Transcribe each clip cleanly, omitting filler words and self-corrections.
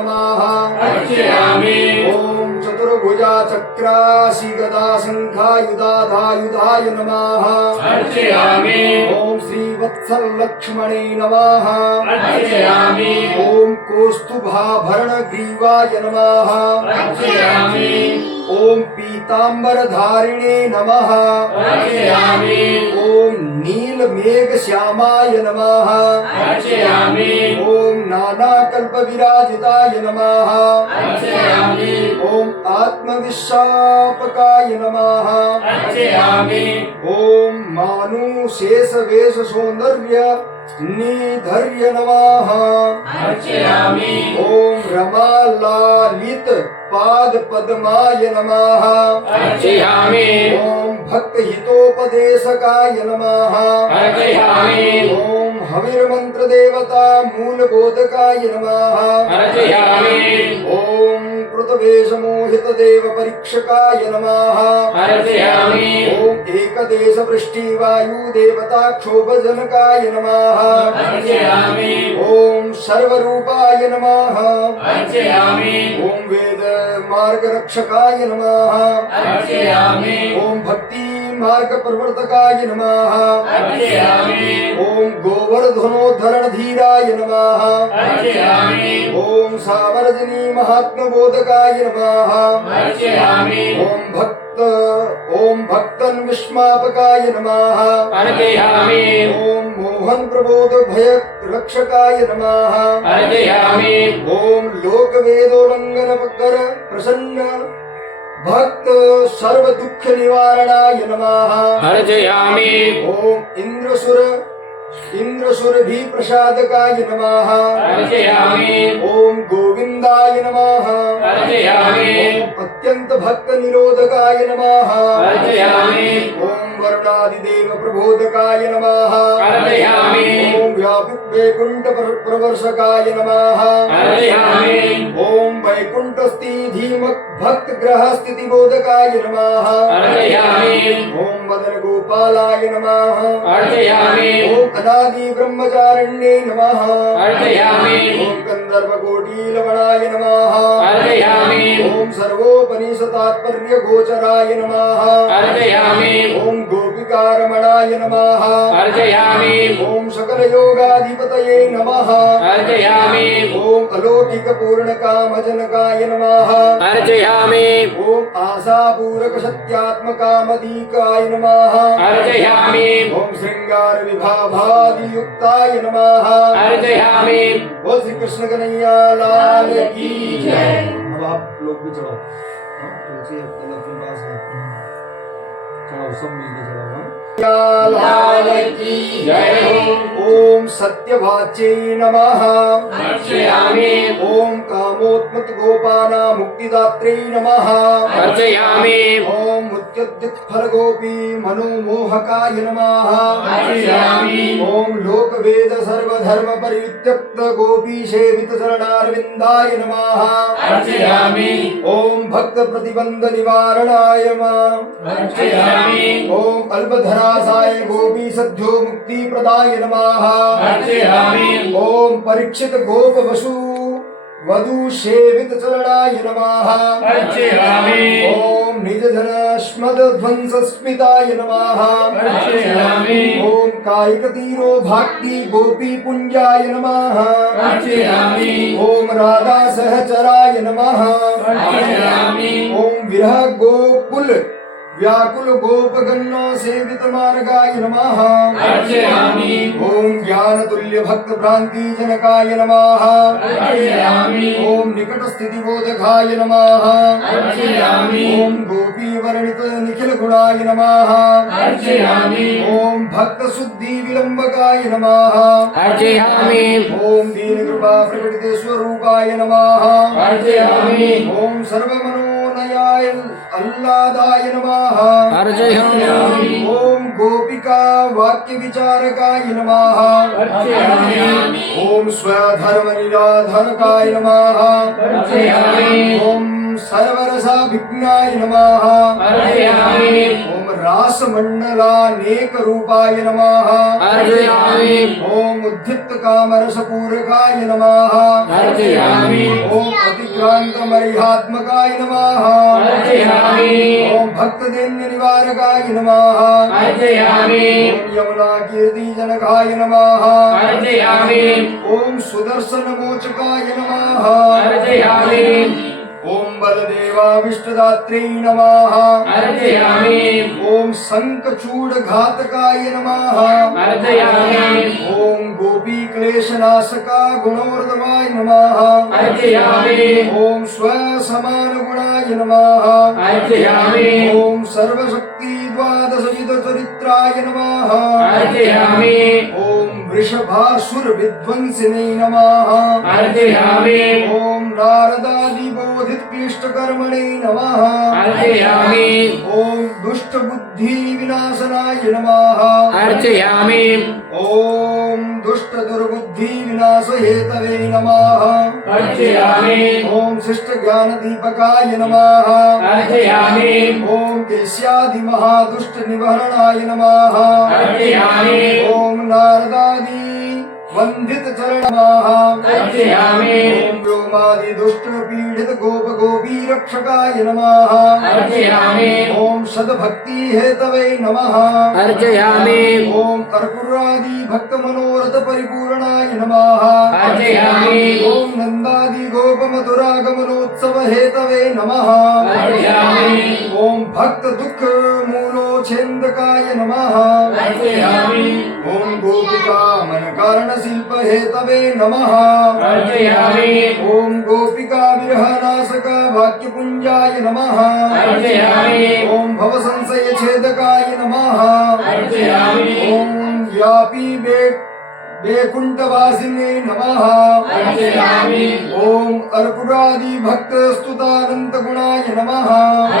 अर्चयामि। ओम चतुर्भुजा चक्रासी गदा शंखायुधाधायुधाय नमः। अर्चयामि। ओम श्री वत्सल लक्ष्मणे नमः। अर्चयामि। ओम कौस्तुभाभरण ग्रीवाय नमः। अर्चयामि। ओम पीतांबर धारिणे नमः। अर्चयामि। ओम नील मेघ श्यामाय नमः। अर्चयामि। ओम नाना कल्प विराजिताय नमः। अर्चयामि। ओम आत्मविशापकाय नमः। अर्चयामि। ओम मानु शेष वेश सौंदर्य निधर्य नमः। अर्चयामि। ओम रमा लालित पाद पद्माय नमः। अर्चयामि। ओम भक्त हितोपदेशकाय नमः। अर्चयामि। ओम हविर मंत्र देवता मूल बोधकाय नमः। अर्चयामि। ओम कृतवेश मोहित देव परीक्षकाय नमः। अर्चयामि। ओम एकदेश वृष्टि वायु देवता क्षोभजनकाय नमः। अर्चयामि। ओम सर्वरूपाय नमः। अर्चयामि। ओम वेद मार्ग रक्षकाय नमः। अर्चयामि। ओम भक्ति मार्ग प्रवर्तकाय नमः। अर्चयामि। ओम गोवर्धनोद्धरण धीराय नमः। अर्चयामि। ओम सावर्जनी महात्म बोधकाय नमः। अर्चयामि। ओम भक्तन विस्मापकाय नमः। अर्चयामि। ओम मोहन प्रबोध भय रक्षकाय नमः। अर्चयामि। ओम लोक वेदोल्लंघन कर प्रसन्न भक्त सर्व दुख निवारणाय नमः। अर्चयामि। ओम इंद्रसुर भी प्रसादकाय नमः। अर्चयामि। ओम गोविंदाय नमः। अर्चयामि। ओम अत्यंत भक्त निरोधकाय नमः। अर्चयामि। ओम वरुणादिदेव प्रबोधकाय नमः। अर्चयामि। ओम व्यापित वैकुंठ प्रवर्षकाय नमः। अर्चयामि। ओम वैकुंठ स्थिति भक्त ग्रह स्थिति बोधकाय नमः। अर्चयामि। ओम मदन गोपालाय नमः। अर्चयामि। ओम अनादि ब्रह्मचारिण्ये नमः। अर्चयामि। ओम गंधर्व कोटि लवणाय नमः। अर्चयामि। ओम सर्वोपनिषद तात्पर्य गोचराय नमः। अर्चयामि। ओम गोपिका रमणाय नमः। अर्चयामि। ओम सकल योगाधिपतये नमः। अर्चयामि। ओम अलौकिक पूर्ण कामजनकाय नमः। अर्चयामि। ओम आशापूरक सत्यात्मकामदीकाय नमः। अर्चयामि। ओम श्रृंगार विभाभादि युक्ताय नमः। अर्चयामि। बोल श्री कृष्ण कन्हैया लाल की जय। अब आप लोग भी चढ़ाओ। तुलसी अपने पास है, चढ़ाओ, सब मिलके चढ़ाओ। लाल की जय हो। ओम सत्यवाच्यै नमः। अर्चयामि। ओम कामोत्मत गोपाना मुक्तिदात्रे नमः। अर्चयामि। ओम मुच्यद्दिक् फल गोपी मनोमोहकाय नमः। अर्चयामि। ओम लोक वेद सर्वधर्म परित्यक्त गोपी सेवित चरणारविंदाय नमः। अर्चयामि। ओम भक्त प्रतिबंध निवारणाय नमः। अर्चयामि। ओम अल्पधरासाय गोपी सद्यो मुक्ति प्रदाय नमः। अर्चयामि। ओम परीक्षित गोप वसु वधु सेवित चरणाय नमः। अर्चयामि। ओम निज धन स्मद ध्वंस स्मिताय नमः। अर्चयामि। ओम कायिक तीरो भक्ति गोपी पुंजाय नमः। अर्चयामि। ओम राधा सहचराय नमः। अर्चयामि। ओम विरह गोकुल व्याकुल गोपगण सेवित मार्गाय नमः। अर्चयामि। ओम ज्ञान तुल्य भक्त भ्रांति जनकाय नमः। अर्चयामि। ओम निकट स्थिति बोधकाय नमः। अर्चयामि। ओम गोपी वर्णित निखिल गुणाय नमः। अर्चयामि। ओम भक्त शुद्धि विलंबकाय नमः। अर्चयामि। ओम दीन कृपा प्रकटित स्वरूपाय नमः। अर्चयामि। ओम सर्व मनोनयाय आह्लादाय नमः। अर्चयामि। ओम गोपिका वाक्य विचारकाय नमः। अर्चयामि। ओम स्वधर्म निराधनकाय नमः। अर्चयामि। ओम सर्वरसाभिज्ञाय नमः। अर्चयामि। ओम रासमण्डलानेक रूपाय नमः अर्चयामि ओम उद्धित कामरसपूरकाय नमः अर्चयामि ओम अतिक्रांत मरिहात्मकाय नमः अर्चयामि ओम भक्तदैन्य निवारकाय नमः अर्चयामि ओम यमुना कीर्ति जनकाय नमः अर्चयामि ओम सुदर्शन मोचकाय नमः अर्चयामि ओम बलदेवाविष्टदात्रे नमः अर्चयामि ओम शंखचूड घातकाय नमः अर्चयामि ओम गोपी क्लेशनाशका गुणोर्धवाय नमः अर्चयामि ओम स्वसमान गुणाय नमः अर्चयामि ओम सर्वशक्ति द्वादशविध चरित्राय नमः अर्चयामि ओम वृषभासुर विध्वंसिने नमः अर्चयामि ओम नारदादि बोधित क्लिष्ट कर्मणे नमः अर्चयामि ओम दुष्ट बुद्धि विनाशनाय नमः अर्चयामि ओम दुष्ट दुर्बुद्धि विनाश हेतवे नमः अर्चयामि ओम शिष्ट ज्ञान दीपकाय नमः अर्चयामि ओम केश्यादि महादुष्ट निवारणाय नमः अर्चयामि ओम नारदादि वंदित चरण नमः अर्चयामि ओम ब्रह्मादि दुष्ट पीड़ित गोप गोपी रक्षकाय नमः अर्चयामि ओम सद्भक्ति हेतवे नमः अर्चयामि ओम कर्पूरादि भक्त मनोरथ परिपूर्णाय नमः अर्चयामि ओम नंदादि गोप मथुरा गमनोत्सव हेतवे नमः अर्चयामि ओम भक्त दुख मूलोच्छेदकाय नमः अर्चयामि ओम गोपिका मन कारण शिल्प हेतवे नमः अर्चयामि ओम गोपिका विरह नाशक वाक्य पुंजाय नमः अर्चयामि ओम भव संशय छेदकाय नमः अर्चयामि ओम व्यापी वैकुंठवासिने नमः अर्चयामि ओम अर्पुरादि भक्त स्तुतानंत गुणाय नमः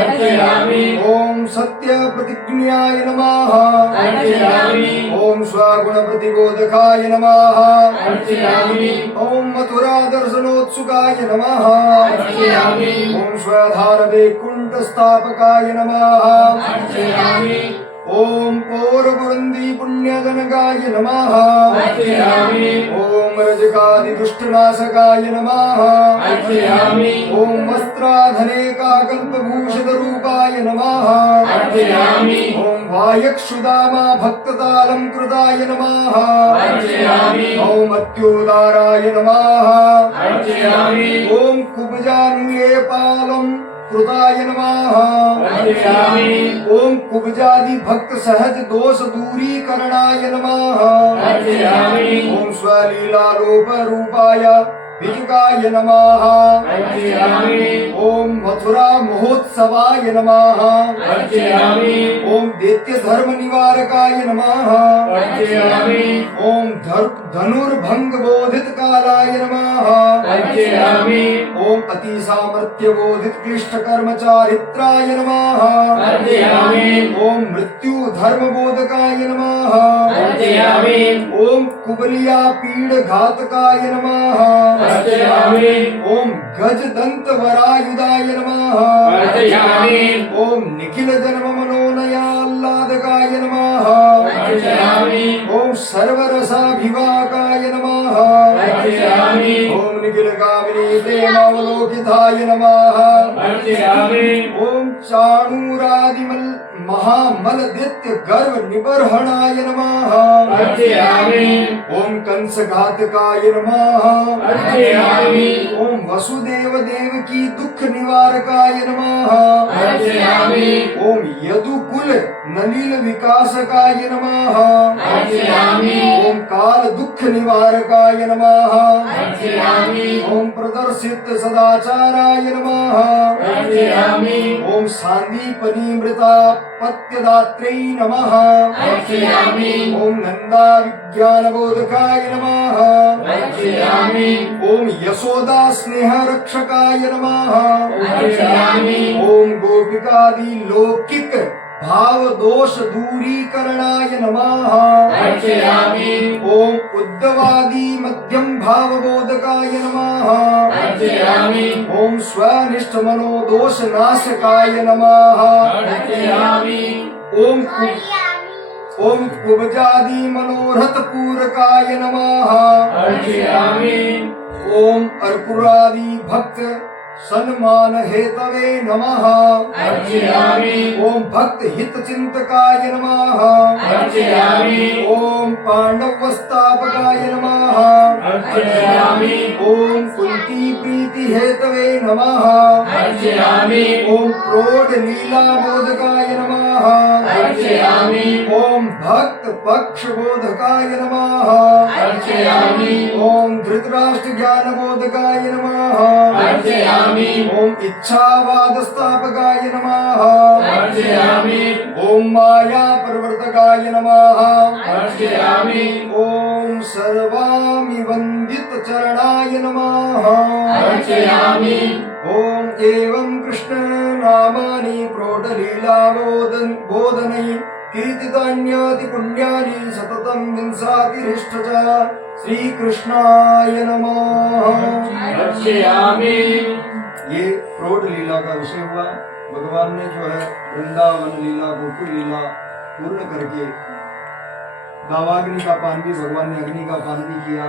अर्चयामि ओम सत्य प्रतिज्ञाय नमः अर्चयामि ओम स्वगुण प्रतिबोधकाय नमः अर्चयामि ओम मथुरा दर्शनोत्सुकाय नमः अर्चयामि ओम स्वधार वैकुंठ स्थापकाय नमः अर्चयामि ओम पौरवृंदी पुण्यजनकाय नमः अर्चयामि ओम रजकादि दुष्टनाशकाय नमः अर्चयामि ओम वस्त्राधनेका कल्पभूषित रूपाय नमः अर्चयामि ओम वायक्षुदामा भक्ततालं कृताय नमः अर्चयामि ओम अत्युदाराय नमः अर्चयामि ओम कुब्जान्ये पालं कृताय नमः अर्चयामि ओम कुब्जादि भक्त सहज दोष दूरीकरणाय नमः अर्चयामि ओम स्वलीलालोप रूपाय विजुकाय नमः अर्चयामि ओम मथुरा महोत्सवाय नमः अर्चयामि ओम दैत्य धर्म निवारकाय नमः अर्चयामि ओम धनुर्भंग बोधित कालाय नमः अर्चयामि ओम अति सामर्थ्य बोधित क्लिष्ट कर्मचारित्राय नमः अर्चयामि ओम मृत्यु धर्म बोधकाय नमः अर्चयामि ओम कुबलिया पीड़ घातकाय नमः अर्चयामि ओम गज दंत वरायुधाय नमः अर्चयामि ओम निखिल जन्म मनोनयाल्लादकाय नमः अर्चयामि ओम सर्वरसाभिवाकाय नमः अर्चयामि ओम निखिल कामिनी प्रेमावलोकिताय नमः अर्चयामि ओम चाणूरादिमल महामल दैत्य गर्व निबर्हणाय नमः अर्चयामि ओम कंस घातकाय नमः अर्चयामि ओम वसुदेव देवकी दुख निवारकाय नमः अर्चयामि ओम यदुकुल नलिल विकासकाय नमः अर्चयामि ओम काल दुख निवारकाय नमः अर्चयामि ओम प्रदर्शित सदाचाराय नमः अर्चयामि ओम सांदीपनी मृता पत्यदात्रे नमः अर्चयामि ओम नंदा विज्ञान बोधकाय नमः अर्चयामि ओम यशोदा स्नेह रक्षकाय नमः अर्चयामि ओम गोपिकादि लौकिक भाव दोष दूरीकरणाय नमः अर्चयामि ओम उद्धवादि मध्यम भाव बोधकाय नमः अर्चयामि ओम स्वनिष्ठ मनोदोष नाशकाय नमः अर्चयामि ओम कुबजादि मनोरथ पूरकाय नमः। अर्चयामि ओम अर्पुरादि भक्त सन्मान हेतवे नमः। अर्चयामि ओम भक्त हित चिंतकाय नमः। अर्चयामि ओम पांडवस्थापकाय नमः। अर्चयामि ओम कुंती प्रीति हेतवे नमः। अर्चयामि ओम प्रोढ़ लीला बोधकाय नमः। अर्चयामि ओम भक्त पक्ष बोधकाय नमः। अर्चयामि ओम धृतराष्ट्र ज्ञान बोधकाय नमः। अर्चयामि ओम इच्छावाद स्थापकाय नमः। अर्चयामि ओम माया प्रवर्तकाय नमः। अर्चयामि ओम सर्वामि वंदित चरणाय नमः। अर्चयामि ओम एवं कृष्ण नामानि प्रौढलीला बोधनै कीर्तितान्याति पुण्यानि सततं विंसातिरिष्ट च श्रीकृष्णाय नमः। अर्चयामि ये प्रौढ़ लीला का विषय हुआ। भगवान ने जो है वृंदावन लीला गोकुल लीला पूर्ण करके दावाग्नि का पान भी भगवान ने अग्नि का पान भी किया।